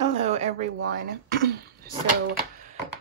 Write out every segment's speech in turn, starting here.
Hello everyone. So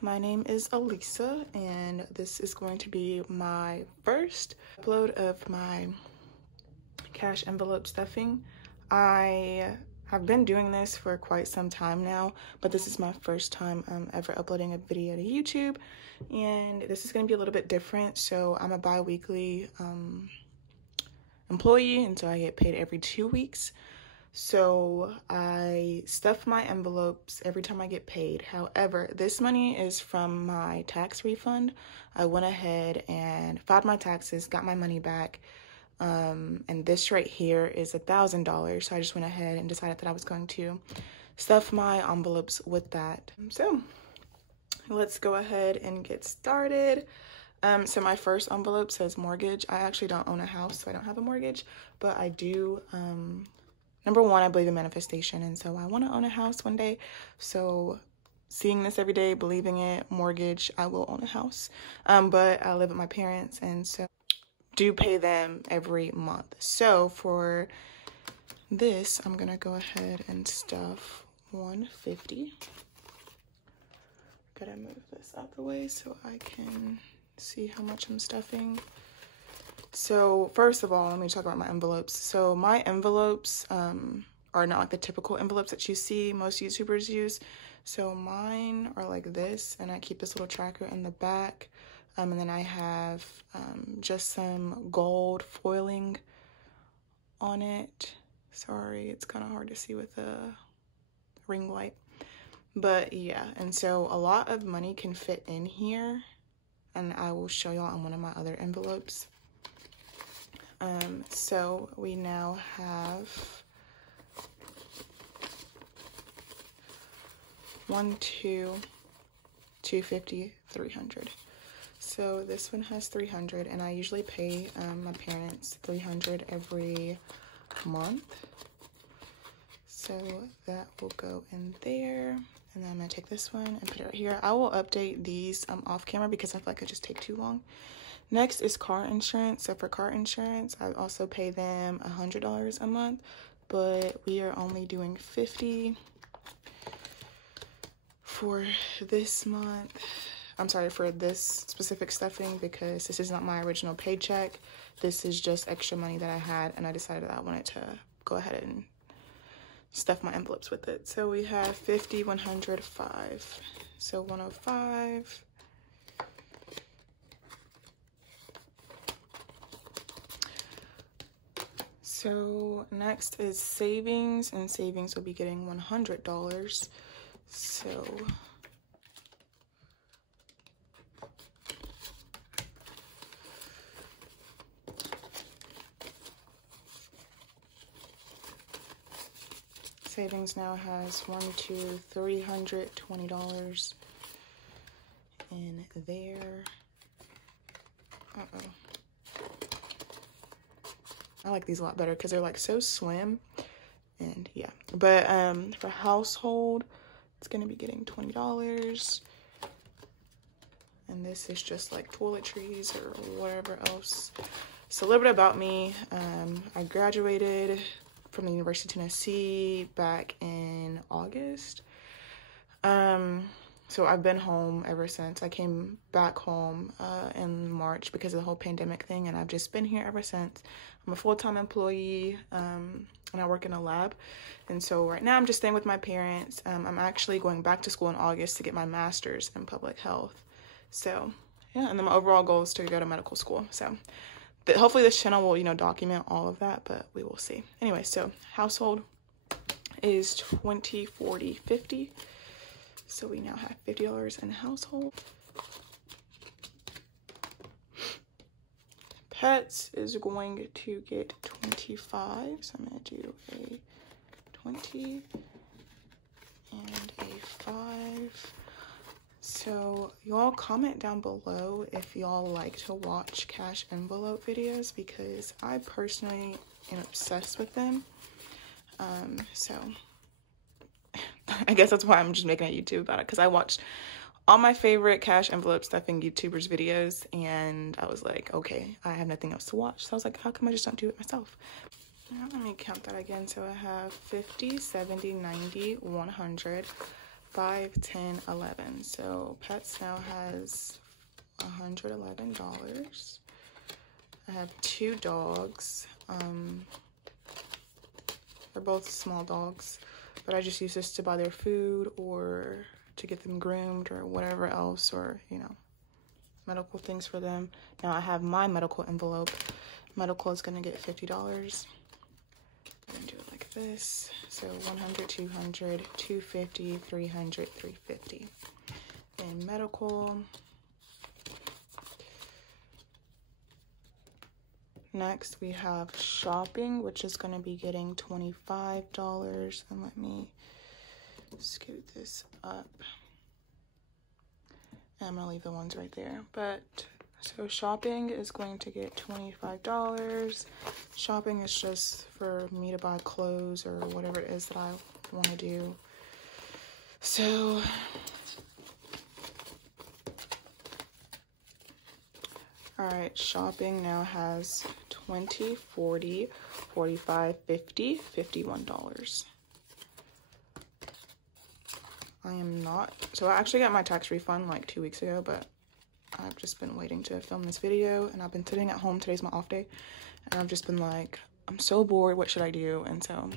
my name is Elisa and this is going to be my first upload of my cash envelope stuffing. I have been doing this for quite some time now, but this is my first time ever uploading a video to YouTube, and this is going to be a little bit different. So I'm a bi-weekly employee, and so I get paid every 2 weeks. So I stuff my envelopes every time I get paid. However, this money is from my tax refund. I went ahead and filed my taxes, got my money back. And this right here is $1,000. So I just went ahead and decided that I was going to stuff my envelopes with that. So let's go ahead and get started. So my first envelope says mortgage. I actually don't own a house, so I don't have a mortgage, but I do, number one, I believe in manifestation, and so I want to own a house one day. So seeing this every day, believing it, mortgage, I will own a house. But I live with my parents, and so do pay them every month. So for this, I'm gonna go ahead and stuff $150. Gotta move this out the way so I can see how much I'm stuffing. So first of all, let me talk about my envelopes. So my envelopes are not like the typical envelopes that you see most YouTubers use. So mine are like this, and I keep this little tracker in the back. And then I have just some gold foiling on it. Sorry, it's kind of hard to see with the ring light. But yeah, and so a lot of money can fit in here, and I will show y'all on one of my other envelopes. So we now have 1, 2, 250, 300. So this one has 300, and I usually pay my parents 300 every month. So that will go in there, and then I'm gonna take this one and put it right here. I will update these off camera because I feel like it just take too long. Next is car insurance. So for car insurance, I also pay them $100 a month, but we are only doing $50 for this month. I'm sorry, for this specific stuffing, because this is not my original paycheck. This is just extra money that I had, and I decided that I wanted to go ahead and stuff my envelopes with it. So we have 50, 100, 5. So 105. So next is savings, and savings will be getting $100. So savings now has $320 in there. I like these a lot better because they're like so slim, and yeah. But for household, it's gonna be getting $20, and this is just like toiletries or whatever else. So a little bit about me. I graduated from the University of Tennessee back in August. So I've been home ever since. I came back home in March because of the whole pandemic thing, and I've just been here ever since. I'm a full-time employee, and I work in a lab. And so right now I'm just staying with my parents. I'm actually going back to school in August to get my master's in public health. So yeah, and then my overall goal is to go to medical school. So hopefully this channel will, document all of that, but we will see. Anyway, so household is 20, 40, 50. So we now have $50 in household. Pets is going to get 25. So I'm going to do a 20 and a 5. So y'all comment down below if y'all like to watch cash envelope videos, because I personally am obsessed with them. So I guess that's why I'm just making a YouTube about it, because I watched all my favorite cash envelope stuffing YouTubers videos, and I was like, okay, I have nothing else to watch. So I was like, how come I just don't do it myself? Now let me count that again. So I have 50, 70, 90, 100, 5, 10, 11. So Pets now has $111. I have 2 dogs. They're both small dogs, but I just use this to buy their food or to get them groomed or whatever else, or, you know, medical things for them. Now I have my medical envelope. Medical is gonna get $50. I'm gonna do it like this. So 100, 200, 250, 300, 350. And medical. Next we have shopping, which is gonna be getting $25. And let me scoot this up. And I'm gonna leave the ones right there. But so shopping is going to get $25. Shopping is just for me to buy clothes or whatever it is that I want to do. So all right, shopping now has 20, 40, 45, 50, $51. I am not, so I actually got my tax refund like 2 weeks ago, but I've just been waiting to film this video, and I've been sitting at home. Today's my off day, and I've just been like, I'm so bored, what should I do? And so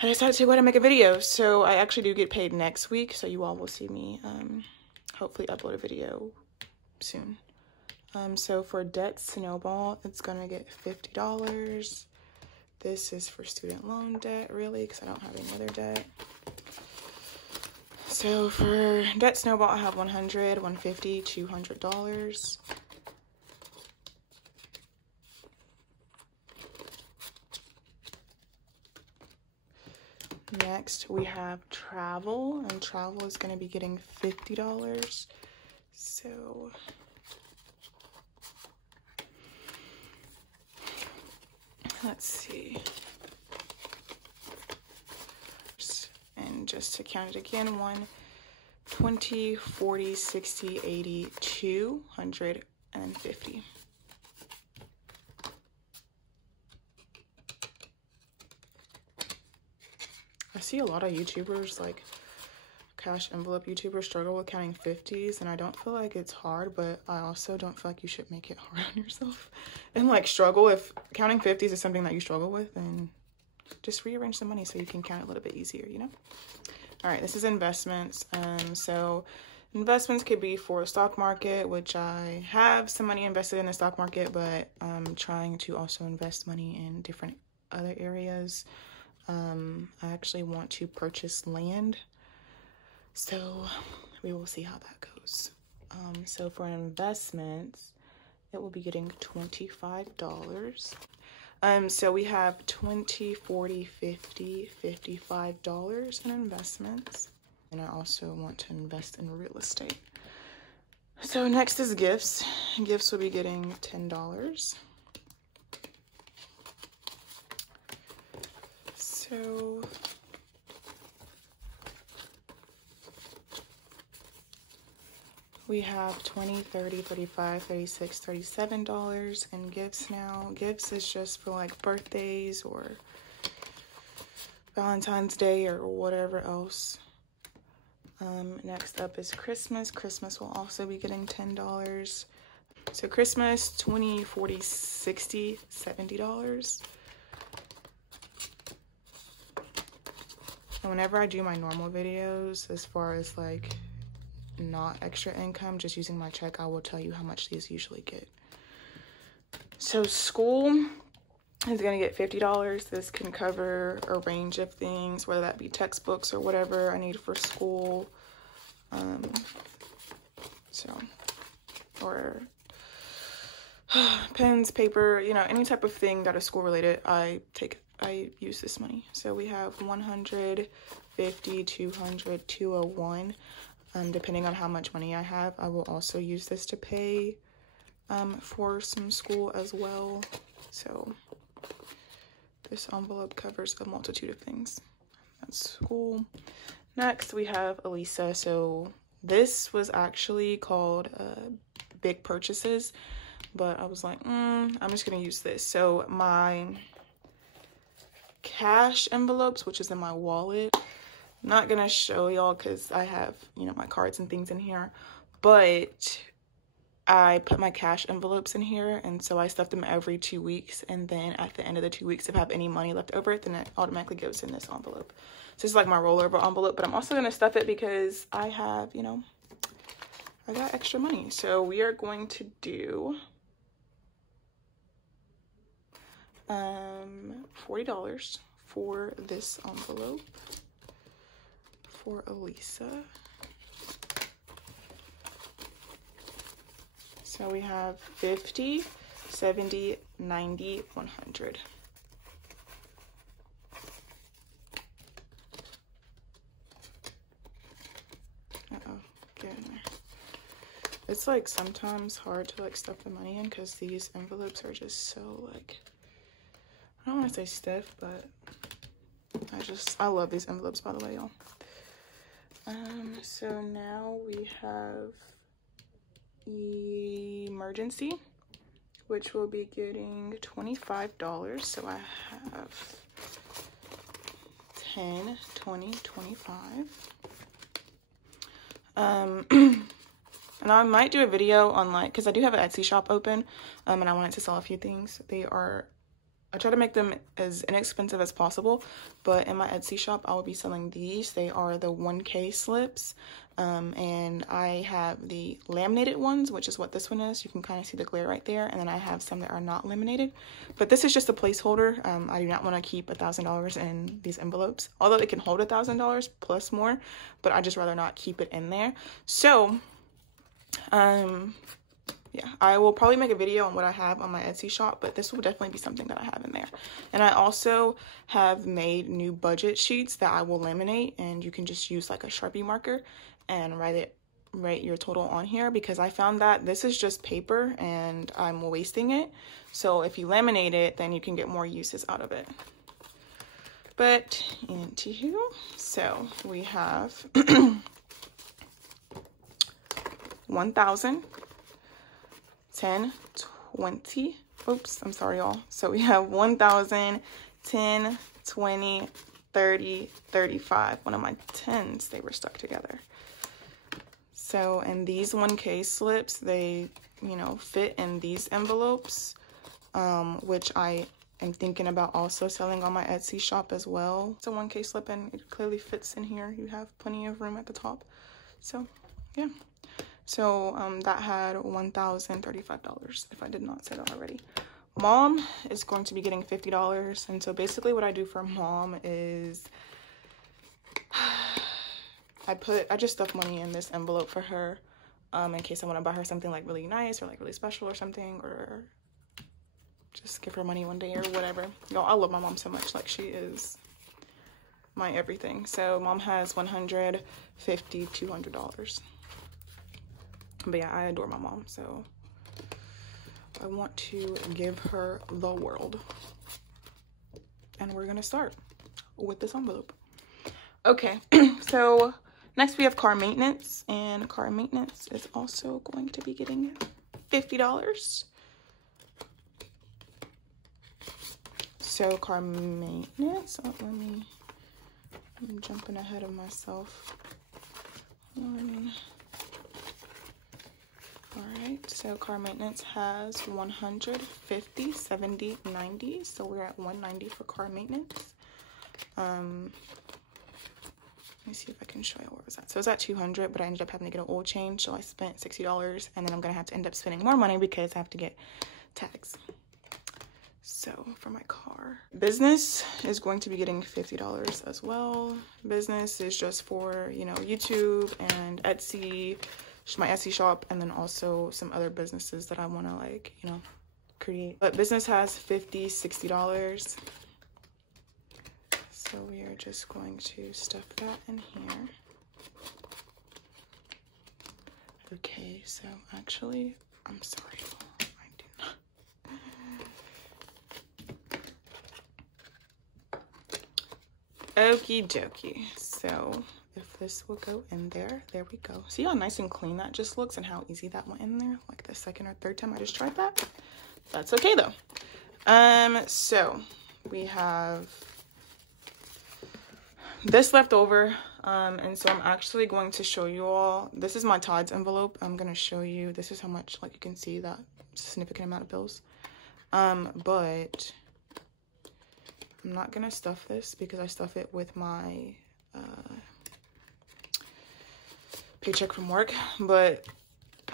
I decided to go ahead and make a video. So I actually do get paid next week, so you all will see me hopefully upload a video soon. So for debt snowball, it's gonna get $50. This is for student loan debt, really, because I don't have any other debt. So for debt snowball, I have $100, $150, $200. Next, we have travel, and travel is going to be getting $50. So let's see. And just to count it again, 1, 20, 40, 60, 80, 250. I see a lot of YouTubers, like cash envelope YouTubers, struggle with counting 50s, and I don't feel like it's hard, but I also don't feel like you should make it hard on yourself and like struggle. If counting 50s is something that you struggle with, then just rearrange the money so you can count it a little bit easier, you know? All right, this is investments. So investments could be for stock market, which I have some money invested in the stock market, but I'm trying to also invest money in different other areas. I actually want to purchase land, so we will see how that goes. So for investments, it will be getting $25. So we have $20, $40, $50, $55 in investments. And I also want to invest in real estate. So next is gifts. Gifts will be getting $10. So we have $20, $30, $35, $36, $37 in gifts now. Gifts is just for like birthdays or Valentine's Day or whatever else. Next up is Christmas. Christmas will also be getting $10. So Christmas, $20, $40, $60, $70. And whenever I do my normal videos, as far as like not extra income, just using my check, I will tell you how much these usually get. So school is gonna get $50. This can cover a range of things, whether that be textbooks or whatever I need for school. Or pens, paper, you know, any type of thing that is school related, I use this money. So we have $100, $50, $200, $201. Depending on how much money I have, I will also use this to pay for some school as well. So this envelope covers a multitude of things. That's school. Next, we have Elisa. So this was actually called big purchases, but I was like, I'm just gonna use this. So my cash envelopes, which is in my wallet. I'm not gonna show y'all because I have, you know, my cards and things in here, but I put my cash envelopes in here, and so I stuff them every 2 weeks, and then at the end of the 2 weeks, if I have any money left over, then it automatically goes in this envelope. So this is like my rollover envelope, but I'm also gonna stuff it because I have, you know, I got extra money. So we are going to do $40 for this envelope for Elisa. So we have 50, 70, 90, 100. Uh-oh, get in there. It's like sometimes hard to like stuff the money in because these envelopes are just so like, I don't want to say stiff, but I love these envelopes, by the way, y'all. So now we have emergency, which will be getting $25. So I have 10, 20, 25. And I might do a video on like, because I do have an Etsy shop open, and I wanted to sell a few things. I try to make them as inexpensive as possible, but in my Etsy shop, I will be selling these. They are the 1K slips, and I have the laminated ones, which is what this one is. You can kind of see the glare right there, and then I have some that are not laminated, but this is just a placeholder. I do not want to keep $1,000 in these envelopes, although it can hold $1,000 plus more, but I just rather not keep it in there. So, yeah, I will probably make a video on what I have on my Etsy shop, but this will definitely be something that I have in there. And I also have made new budget sheets that I will laminate, and you can just use like a Sharpie marker and write your total on here, because I found that this is just paper and I'm wasting it. So if you laminate it, then you can get more uses out of it. But anywho, so we have 1,000. 10, 20, oops, I'm sorry, y'all. So we have 1,000, 10, 20, 30, 35. One of my 10s, they were stuck together. So, and these 1K slips, they, you know, fit in these envelopes, which I am thinking about also selling on my Etsy shop as well. It's a 1K slip and it clearly fits in here. You have plenty of room at the top. So, yeah. So that had $1,035, if I did not say that already. Mom is going to be getting $50. And so basically what I do for mom is I just stuff money in this envelope for her, in case I want to buy her something like really nice or like really special or something, or just give her money one day or whatever. Y'all, I love my mom so much. Like, she is my everything. So mom has $150, $200. But yeah, I adore my mom, so I want to give her the world. And we're gonna start with this envelope. Okay, so next we have car maintenance, and car maintenance is also going to be getting $50. So car maintenance, I'm jumping ahead of myself. Alright, so car maintenance has 150, 70, 90. So we're at 190 for car maintenance. Let me see if I can show you where it was at. So it was at 200, but I ended up having to get an oil change. So I spent $60, and then I'm going to have to end up spending more money because I have to get tags. So for my car, business is going to be getting $50 as well. Business is just for, you know, YouTube and Etsy, my Etsy shop, and then also some other businesses that I want to, like, you know, create. But business has $50, $60. So we are just going to stuff that in here. Okay, so actually, I'm sorry, I do not. Okie dokie. So if this will go in there, there we go. See how nice and clean that just looks and how easy that went in there? Like the second or third time I just tried that. That's okay though. So we have this left over, and so I'm actually going to show you all. This is my Tides envelope. I'm gonna show you. This is how much, like, you can see that significant amount of bills. But I'm not gonna stuff this because I stuff it with my paycheck from work. But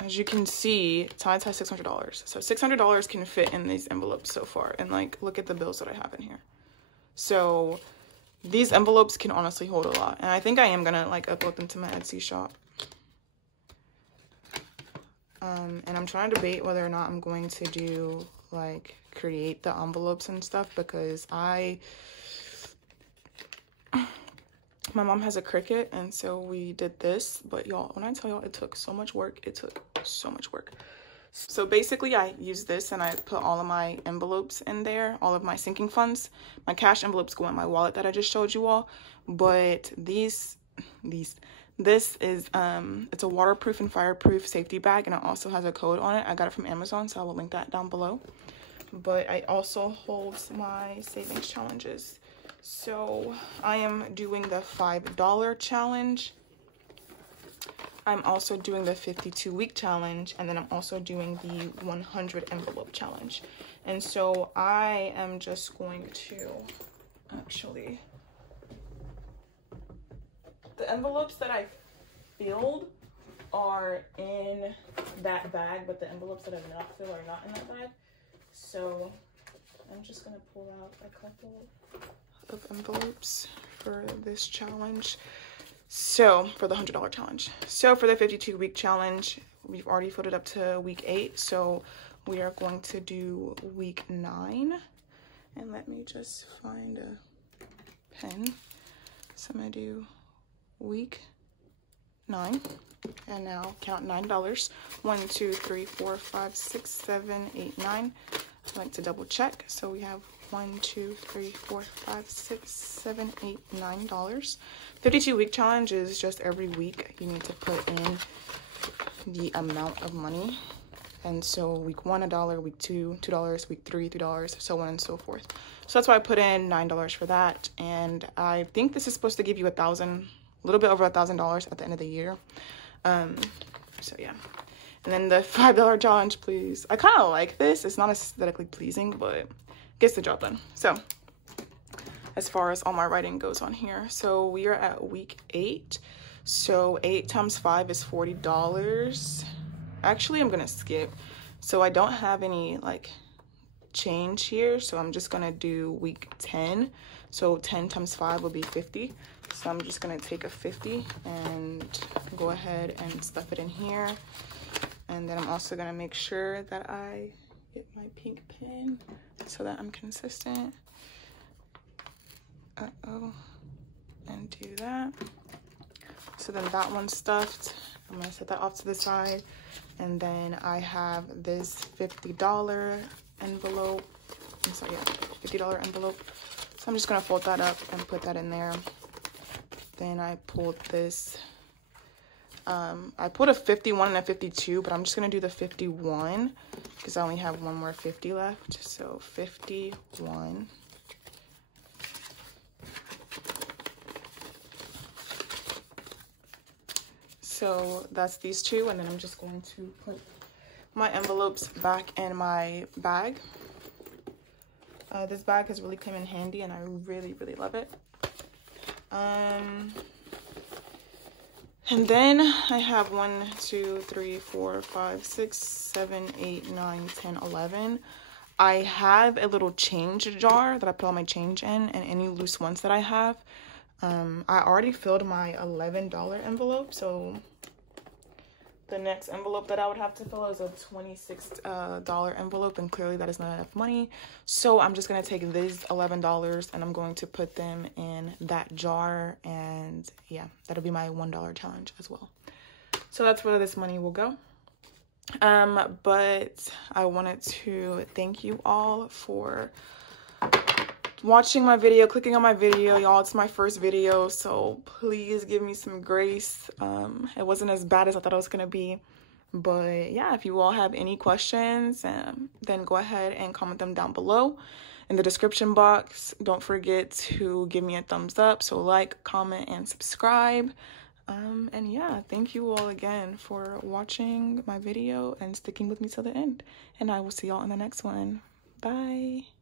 as you can see, Tides has $600, so $600 can fit in these envelopes so far. And like, look at the bills that I have in here. So these envelopes can honestly hold a lot, and I think I am gonna like upload them to my Etsy shop. And I'm trying to debate whether or not I'm going to do like create the envelopes and stuff, because my mom has a Cricut, and so we did this. But y'all, when I tell y'all, it took so much work. It took so much work. So basically I use this and I put all of my envelopes in there, all of my sinking funds. My cash envelopes go in my wallet that I just showed you all. But this is it's a waterproof and fireproof safety bag, and it also has a code on it. I got it from Amazon, so I will link that down below. But I also hold my savings challenges. So I am doing the $5 challenge. I'm also doing the 52-week challenge, and then I'm also doing the 100 envelope challenge. And so I am just going to actually, the envelopes that I filled are in that bag, but the envelopes that I've not filled are not in that bag. So I'm just gonna pull out a couple of envelopes for this challenge. So for the $100 challenge. So for the 52-week challenge, we've already filled it up to week 8. So we are going to do week 9. And let me just find a pen. So I'm gonna do week 9. And now count $9. 1, 2, 3, 4, 5, 6, 7, 8, 9. I like to double check. So we have 1, 2, 3, 4, 5, 6, 7, 8, $9. 52-week challenge is just every week you need to put in the amount of money. And so week 1, $1, week 2, $2, week 3, $3, so on and so forth. So that's why I put in $9 for that. And I think this is supposed to give you a little bit over $1,000 at the end of the year. So yeah. And then the $5 challenge, please. I kind of like this. It's not aesthetically pleasing, but gets the job done. So as far as all my writing goes on here, so we are at week 8. So 8 times 5 is $40. Actually, I'm gonna skip. So I don't have any like change here, so I'm just gonna do week 10. So 10 times 5 will be 50. So I'm just gonna take a 50 and go ahead and stuff it in here. And then I'm also gonna make sure that I get my pink pen so that I'm consistent. And do that. So then that one's stuffed. I'm gonna set that off to the side. And then I have this $50 envelope. I'm sorry, yeah, $50 envelope. So I'm just gonna fold that up and put that in there. Then I pulled this. I put a 51 and a 52, but I'm just gonna do the 51 because I only have one more 50 left. So 51. So that's these two, and then I'm just going to put my envelopes back in my bag. This bag has really come in handy, and I really, really love it. And then I have 1, 2, 3, 4, 5, 6, 7, 8, 9, 10, 11. I have a little change jar that I put all my change in, and any loose ones that I have. I already filled my $11 envelope, so the next envelope that I would have to fill is a $26 envelope, and clearly that is not enough money. So I'm just going to take these $11 and I'm going to put them in that jar, and yeah, that'll be my $1 challenge as well. So that's where this money will go. But I wanted to thank you all for watching my video, clicking on my video. Y'all, it's my first video, so please give me some grace. It wasn't as bad as I thought it was gonna be, but yeah, if you all have any questions, then go ahead and comment them down below. in the description box. Don't forget to give me a thumbs up. So like, comment, and subscribe. And yeah, thank you all again for watching my video and sticking with me till the end. And I will see y'all in the next one. Bye.